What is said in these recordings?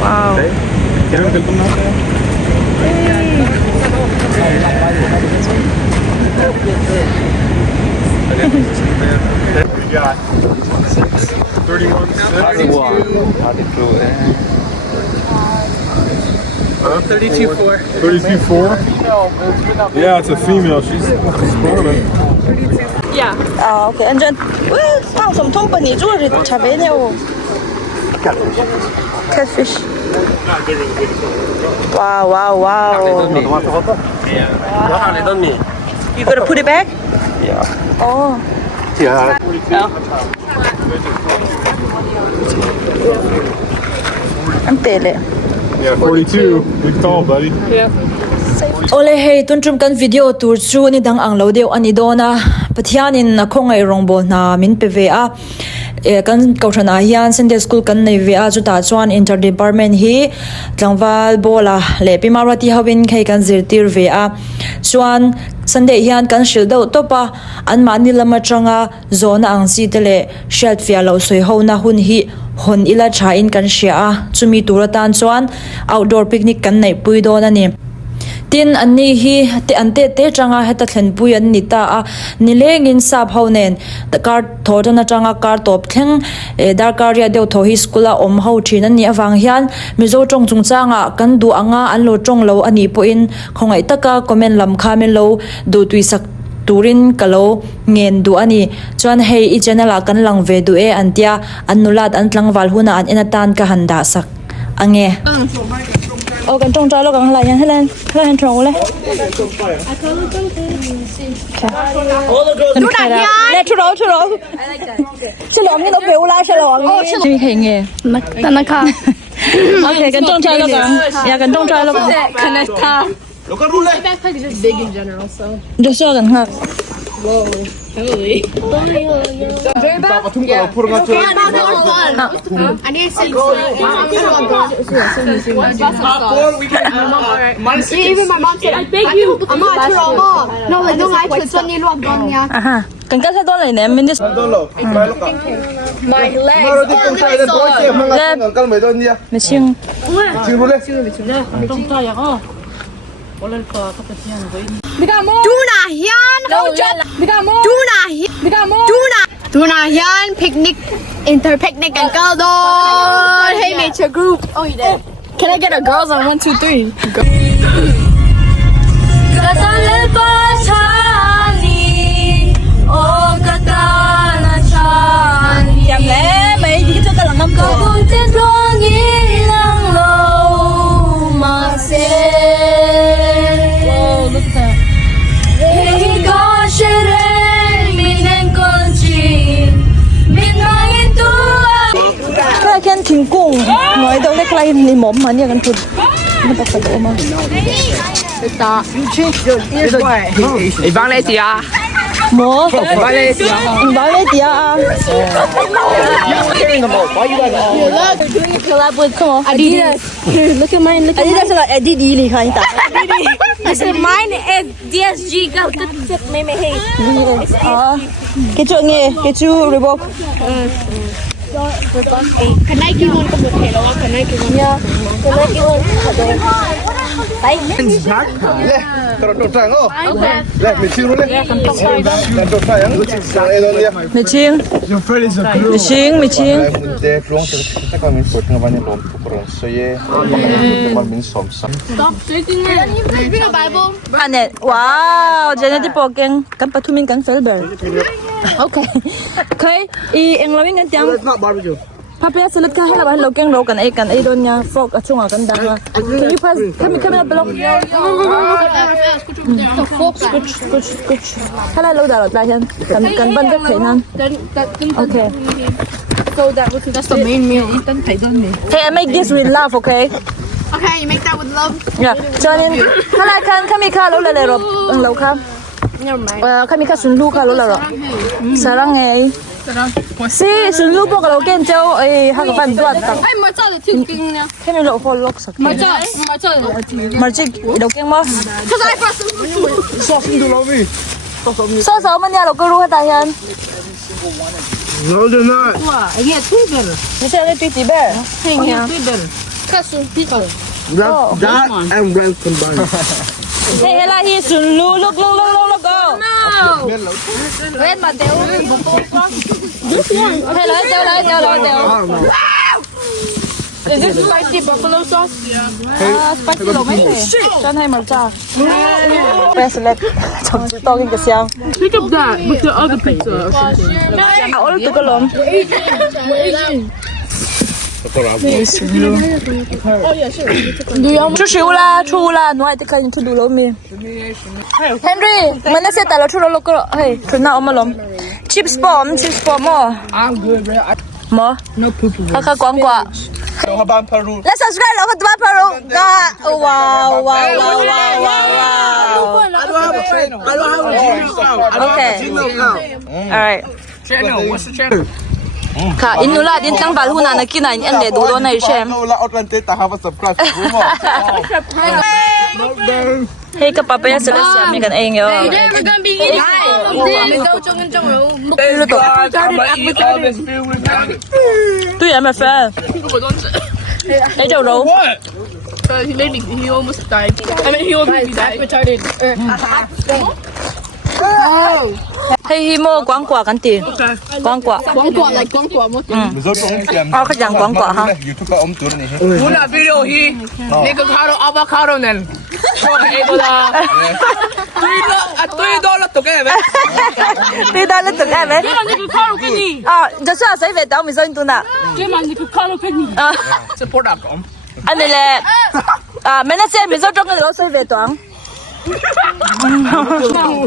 Wow. Kailan kalpang natin? We got 31 32.4. 32.4? Yeah, it's a female. She's squirming. Yeah. Okay. 안전. 왜 상점 톰퍼니 저리 잡에네요. Catfish. Wow. You gotta put it back? Yeah. Oh. Yeah. Ang tele. Yeah, 42. Good call, buddy. Yeah. Ole hey tuntrum kan video tur chu ni dang ang lo deu ani dona pathianin na khongai rongbo na min pve a kan kauthana hian Sunday school kan nei ve a chu ta chuan interdepartment hi tlangwal bola le pimarati hawin khai kan zirtir ve a chuan Sunday hian kan shil do topa an mani lama tanga zona ang si tele shelf fia lo soi ho na hun hi hon ila tha in kan shia a chumi turatan chuan outdoor picnic kan nei pui don ani tin anni hi te ante te changa heta thlen pui an nita a nileng in sap honen the car thorana changa car top thleng dar car ya deu tho hi skula om ho thin an ni awang hian mizo tong chung changa kan du anga an lo tong lo ani po in khongai taka comment lam kha men lo du tui sak turin kalo ngen du ani chuan hei I channel a kan lang ve du e antia anulat an tlangwal huna an enatan ka handa sak ange ô cần trông trái lo cần lại nha Helen trồng lên lên chú đâu chứ lỏng như nó biểu lại chứ lỏng như hình nghề Tao nói khá. ok cần trông trái lo cần dạ cần trông trái lo cần Connecta. My backpack is just big in general, so. được chưa cần ha Whoa. Totally. Very bad? Yeah. Okay, another one. I need to see. Even my mom said, I beg you. I'm not sure. No, like, no, I should send you locked on, yeah. aha cần cái đó này nè mình đi My legs. mình chiêng Tuna Hyun. Tuna Hyun picnic picnic and girl doll. Hey, nature group. Oh, you did. Can I get a girls on 1, 2, 3? Go. chậm lẽ mày chỉ cho tao là ngâm cờ cái khen thình cung nói đâu lấy cái này mỏm mà như con chuột nó bật phải độ mà你幫你試啊？ 冇幫你試啊？唔買呢啲啊 collab with come on Adidas look at mine Adidas là Adidas đi khai ta I said mine is DSG. Go good tip, meme hey. cái chỗ nghe cái chú Reebok Cái Nike one có một thể đó, cái Nike one. yeah cái này cái one tay Let me chill with it. mày chiêng Your friend is a crew. mày chiêng Stop drinking it. You read a Bible? anh này wow giờ đi bộ keng cắm bắt thu mình cắm Felber okay okay anh lo mình tiếng Papa salat ka hala bahal keng ro kan ay don nya frog at chunga kan danga can you pass kami na block scooch hala lo darat la yan kan ban ka khainan okay So that's the main meal. hey I make this with love okay Okay, you make that with love? yeah chonin hala kan kami ka lo le ro ang lo ka Never mind. kami ka sun lu ka lo la ro sarang ei si sun lu po ka lo ken chao ai ha ka ban duat ta Ay, mà sao lại thiên kinh nha? cái này lộ follow sak Mà sao marchi đâu keng mo Because I brought some food. Stop, you love me. so man ya lo ko ru ta yan No, they're not. This is a pretty bear. That and red combined. Hey, hela hi sun lu look go. Red Mateo. Hello, teo. Is this spicy buffalo sauce? Spicy lo mấy này. Cho hay mà cha. Bracelet. Chồng chỉ to cái xiang. Pick up that with the other pizza. Áo được cái lồng. Chú xíu la, chú la, nói thì cái chú đủ lâu mi. Henry, mình đã set lại chú lâu cái, hey, chú nào mà lồng. Chips bomb mà. I'm good, bro. Mà. No poo poo. Khá quảng quả. So how about Peru? Let's subscribe lo ka Peru. Wow. I don't have a channel. I don't have a Gmail account. I don't have a Gmail account. Alright. Channel. What's the channel? Ka inula din tang bal huna na kinain an le dulo na ishem. No, la Atlante ta have a subscribe. Hey ka papaya Celestia mi kan ayeng yo. We're gonna be eating. Tu ya ma fa. Hey jo ro. He almost died. I mean, he almost died. Retarded. Hey hi mo quảng quả kan ti. Quảng quả. Like guangqua. Ka jang quảng quả ha. Una video hi nigga karo avocado nen. So egoda. $3 to ke be. Ti da le tuk ave. Ah, just say ve tao mi so tu na. Support up om. Anh này là mấy nó xem mình sao trong cái đó xây về toán.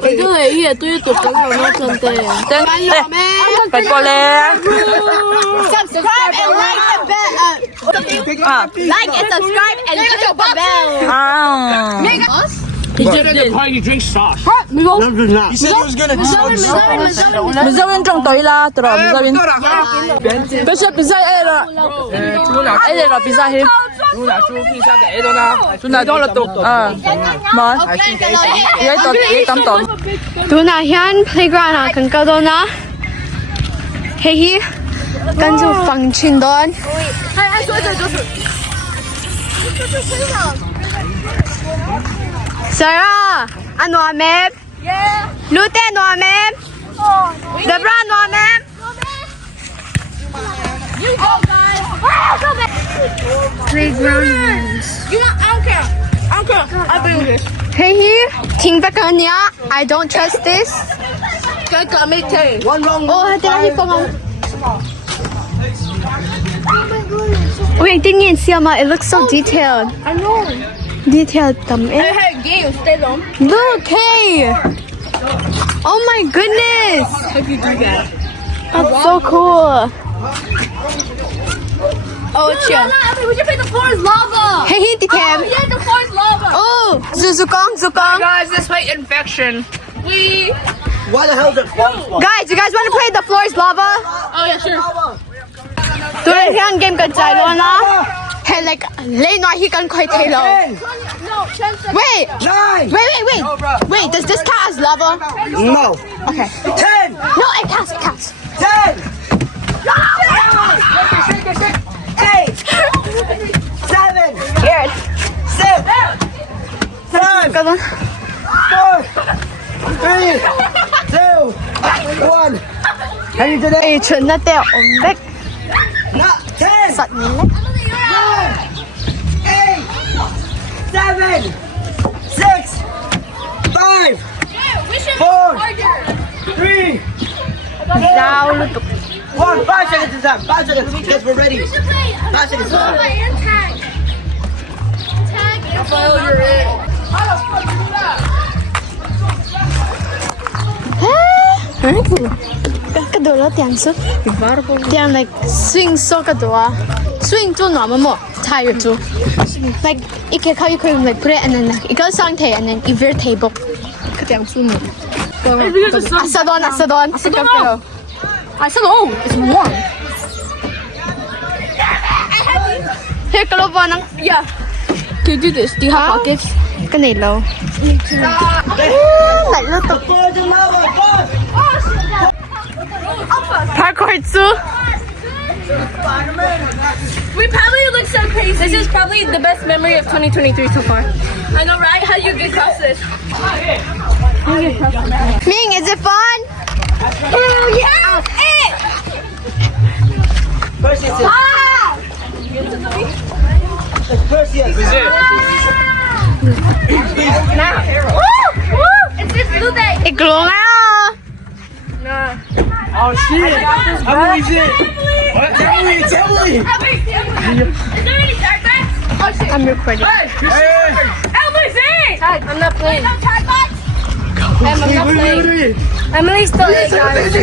Cái này hiện tôi tụt cái nào nó chân tê. Phải qua lên. Subscribe and like the bell. Like and subscribe and click the bell. He did it. Why you drink sauce? He said he was gonna charge. Mình giao lên trong tối là từ đó mình giao lên. Bây giờ pizza ấy là ấy là pizza hết. Una chu pizza de edona. $2 to. Mà. Vậy tôi tắm tắm. Tuna hian playground à kan ka do na. Hey hi. Kan ju phang chin don. Sarah, ano map? Yeah. Lute no map? Oh. Debra no map? You go, guys. Go back. Playground rules. You want? I don't care. I'll do this. Hey here, ting back on ya. I don't trust this. Cái cả mấy thế. Oh, tira hi pong. Wait, didn't you see it looks so detailed. I know. Detailed thumb. Hey, Gay, you stay long. Look, hey. Oh my goodness. How'd you do that? That's so cool. Oh, chill. We just the floor is lava. Hey, hey, Cam. Yeah, the floor is lava. Oh, Zukong. Guys, this fight infection. We. Why the hell is it closed? Guys, you guys want to play the floor is lava? Oh yeah, sure. Tụi mình game cần chạy luôn á. Hey, like, lấy nói hi cần quay thay lâu. No, 10 seconds. Wait, 9. wait. Does this count as lava? No. Okay. 10. No, it counts. 10. 8. 7. Here. 6. 5. Go on. 4. 3. 2. 1. How you did it? Ê, chuẩn nó tèo ổn đích. Not 10. Giận mình đấy. 9. 8. 7. 6. 5. 4. 3. Đau liên tục. 1. 5 seconds is up. 5 seconds because we're ready. 5 seconds is up. Cái đồ đó tiền sức. Tiền like swing so cái đồ. Swing cho nó mà mo. Tired too. Like it can how you can like put it and then like, it goes on table and then if your table. Cái tiền swing. Asadon. I said no. It's warm. Here, cái lô vào năng. Yeah. Can you do this? Do you have pockets? Cái này lâu. Lại liên tục. Go to lava, go! Parkour 2. We probably look so crazy. This is probably the best memory of 2023 so far. I know, right? How you get across this? Ming, is it fun? Hell yeah! It's this blue day. Igloo nga. Oh shit! Emily's it! Emily! Is there any tag bags? Oh shit. I'm recording. Emily's in! I'm not playing. No tag bags? I'm not playing. Emily's still in, guys.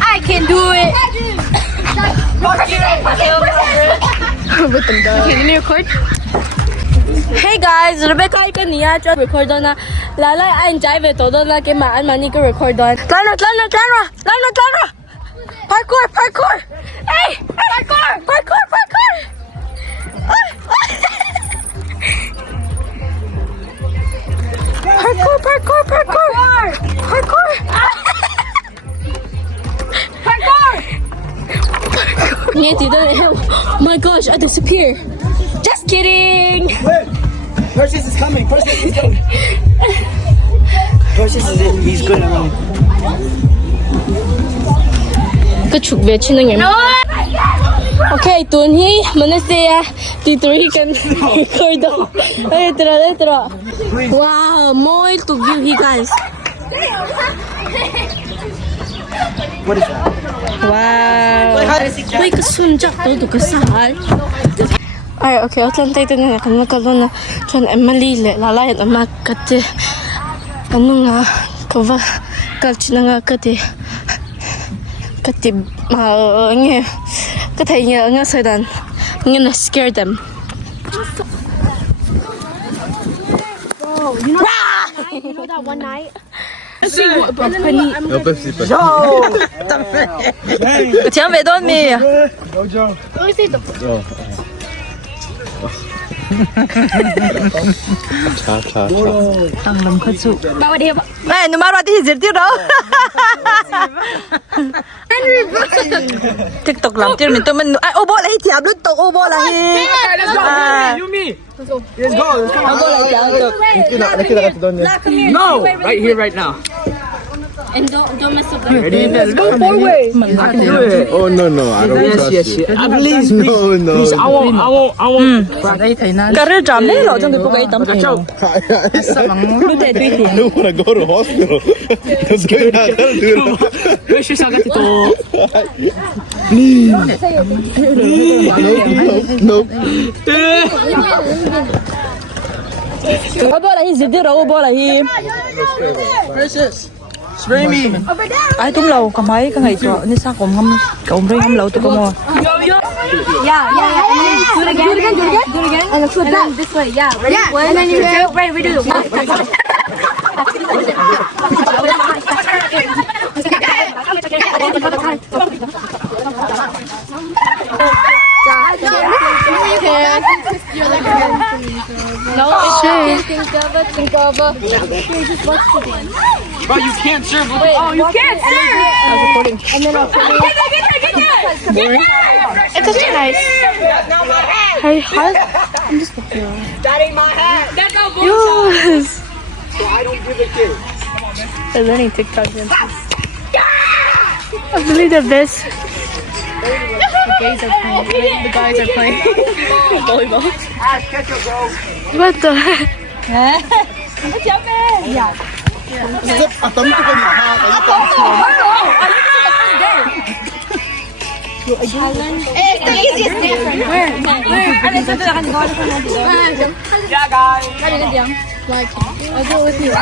I can do it. Okay, let me record. Hey guys, Rebecca ko niya cho record na lalay ang jive to do na ke maan mani ko record on. Lana. Parkour. Hey, parkour. Nancy, oh my gosh, I disappear. Just kidding. Wait! Perseus is coming! Perseus is it! He's good at running. Cái chụp về trên này em. Okay, tuần hi mình sẽ đi tụi can record đó. Đây tara. Wow, more to view he guys. What is that? Wow. Wait, cái xuân chắc tôi tụi cái sao? Ay, okay, otlan tayo na nakalon na chan Emily le lalay na makati. Ano nga kava kalchi na nga kati nge katay nga sadan nga na scare them. Oh, you know that one night? Tiens, mais donne mes. Này, nó mà ra thì giết tiêu đâu. TikTok làm tiêu mình tụi mình. Ai ô bố là hi thiệp luôn, tụi ô bố là hi. Yumi! Let's go! No! Right here, right now. And don't mess up. Ready? Let's go forward! I can do it! Oh no, I don't trust you. Please, No. Please, I won't. Cái rêu trầm đấy rồi trong cái cô gái tắm thầy. I don't want to go to hospital. Let's get out of here. Nope. Ô bố là hi giết tiêu đâu, ô bố là hi. Spray me! Ai tung lầu có mấy cái ngày trọ nên sao cũng không riêng không lầu tụi con Yeah. Do it again. And flip back this way. Yeah. Ready? One, and then you do. Right, we do. No, think of a. Bro, you can't serve. Oh, you can't serve. I was recording. And then I'll put it. It's actually nice. Hey, how? I'm just That ain't my hat! That's how Yes. I don't give a shit. They're learning TikTok dances. I believe the best. The guys are playing volleyball. Catch up, bro. What the heck? It's the easiest dance. Where? Yeah, guys. Like, I'll go with you.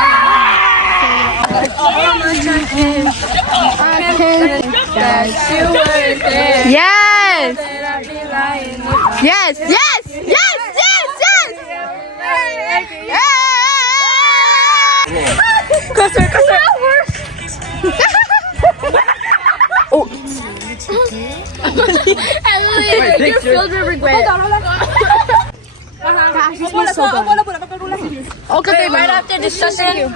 Yes! Yes! Closer. Oh. Emily, you're filled with regret. Gosh, this smells so good. Okay, right after discussion.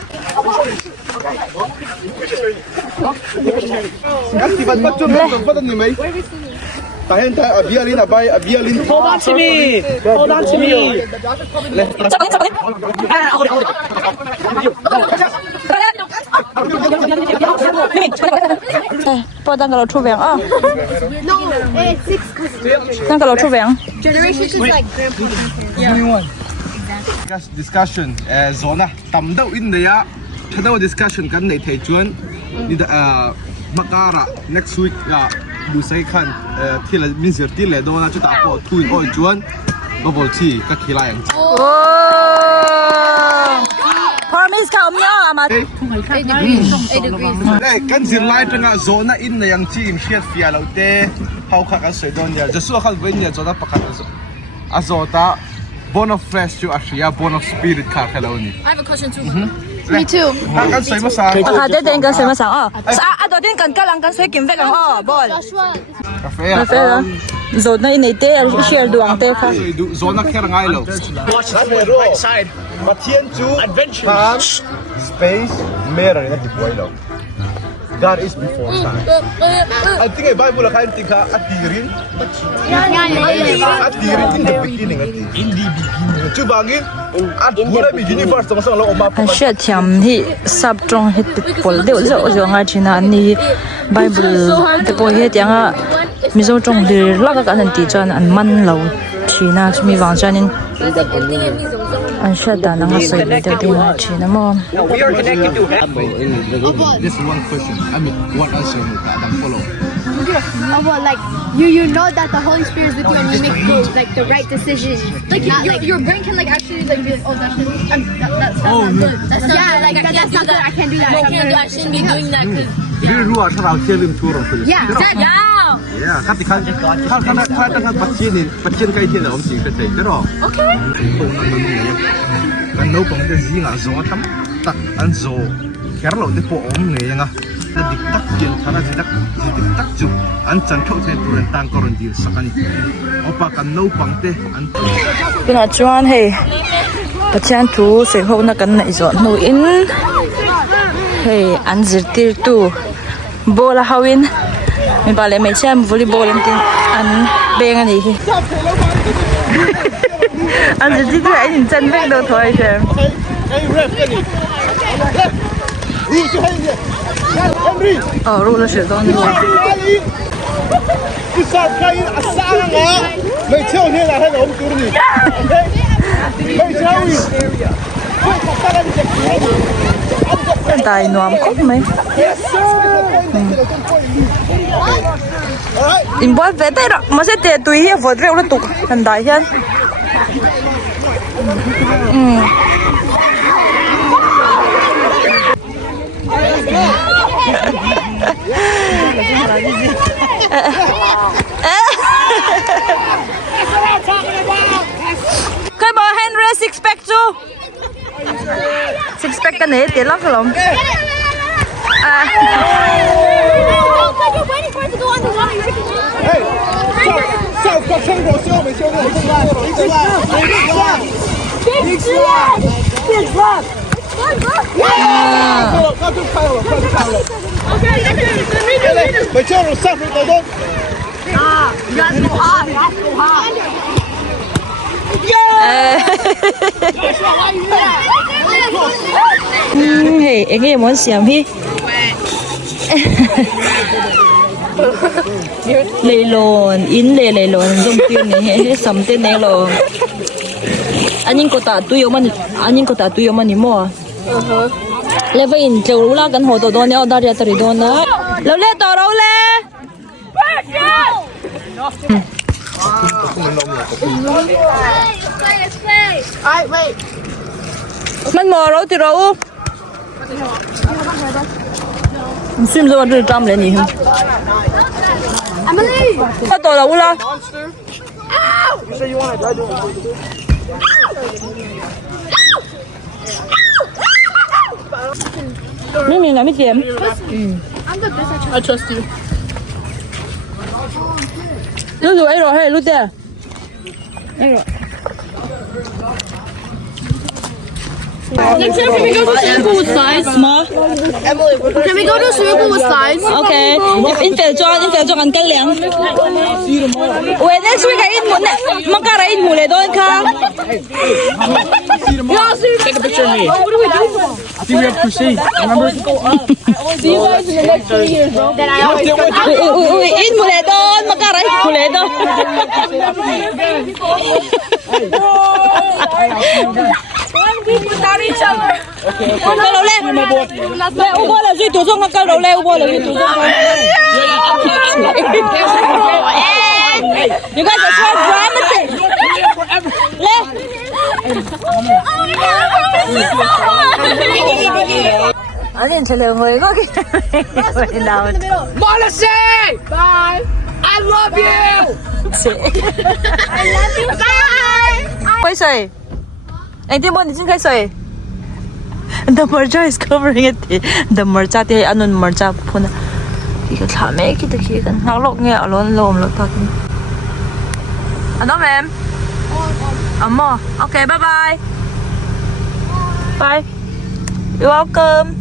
Festival bắt chung không bắt được mấy. Tại hiện tại ở bia linh là bay ở bia linh. Hold on to me. Hold on to me. Bỏ đang cái lỗ thu vàng à? No, it's 6 cousins. Đang cái lỗ thu vàng. Generation is like grandpa. Discussion zona tam đâu in đây á. Thay đâu discussion kan này thầy chuan. Đi makara next week là du say khan thì là min sir tí lệ đó na chú ta có thui oi chuan. Bubble tea các khi lại. Promise ka omnya ama. 8 degrees. Đây kan zir lai tanga zona in này yang chi im shiat fia lo te. Hau kha kan soi don ya. Joshua khan ven ya zona pakat azota. Bone of flesh chu ashia bone of spirit kha khalo ni. I have a question too. Me too. Kan soi ma sa. Ka de den kan sema sang ah. Sa do den kan kalang kan soi kim ve kan ah bol. Joshua. Cafe. Fair. Zot na inai te share duang te kha. Soi du zona kher ngai lo. Watch the right side. Mathian chu Adventure. time space mirror na deploy lo. God is before time. I think the Bible la kain tika atirin. Atirin in the beginning. In the beginning. Chu bangin at pura mi universe tong sang lo oma. An sha thiam hi sub trong hit pol deu zo zo nga china ni Bible te po he tianga mi zo trong dir la ka kan ti chan an man lo china chmi wang chanin an sha da na nga soi de de nga china mo. We are connected to heaven. This is one question. I mean, what answer you can follow? Oh, well, like you know that the Holy Spirit is with you and you make the right decisions. Like your brain can like actually like be like, oh that's that's not good. That's yeah, like that's not good. I can't do that. I can't do. I shouldn't be doing that because. 你如果是老天灵出了， Yeah. Yeah. Yeah, kan patien kai thiên là ông chỉ cái thế cái đó. Okay. Kan nấu bằng cái gì ngà gió tắm tắc ăn gió, kéo lẩu để bộ ông này ngà. Ta dik tak tiền thà là gì tắc chụp, ăn chân thâu thế tụi tang koron đi sắc anh. Opa kan nấu bằng thế ăn. Pina chuan he pathian thu se ho na kan nai zo no in he an zir tir tu bola hawin mi bale me cham volleyball an beng ani hi an zir tir ai in chan vek do thoi che ru la she don ni Cái sao cái sáng ngõ, mấy chiều thế là hay là ông cứu gì? Mấy chiều gì? tai nuam khop mai in boy ve te ra ma se te tui hi vot ve ula tuk han dai hian Kai ba Henry six pack chu six pack kan ne te la khalom Hey, sao có生活需要没修过？那就开了，快就开了。没修了，上回走动。Hey, anh em muốn xem hi. Lê lồn, in lê lồn, dùng tiền này, sắm tiền này lồn. Anh có ta tui mà ni mua. Lê vậy in châu la gần hồ đồ này, ở đây tari đồ na. Lâu lê tao lâu lê. Alright, wait. Mình mò rồi thì rồi. Sim rồi đi trăm lên nhỉ? Emily. Bắt đầu đâu la? Mình làm cái gì em? I'm the best at I trust you. Lúc rồi ấy rồi hay lúc there? Ấy rồi. Next time, can we go to swimming pool with slides? Can we go to swimming pool with slides? Okay. In phèo cho ăn cân liang. Wait, next week I eat makara eat mule don ka. Take a picture of me. What do we do? I think we have crusade. Remember? See you guys in the next 3 years, bro. Then I always Eat mule don makara eat mule don. without each other. Cái đầu lên. Lê u bơ là duy thủ dung cái đầu lên u bơ là duy thủ dung. You guys are so dramatic. Lê. Anh nhìn thấy người có cái nào? Policy! Bye! I love you! I love you. Bye. Quay xoay. Anh tin bọn đi khai xoay. The marcha is covering it. The marcha thì anh nói marcha phun. Cái thả mấy cái thứ kia kan. Ngọc lộc nghe alone lồm lộc thật. Anh đó em. Okay, bye bye. Bye. You're welcome.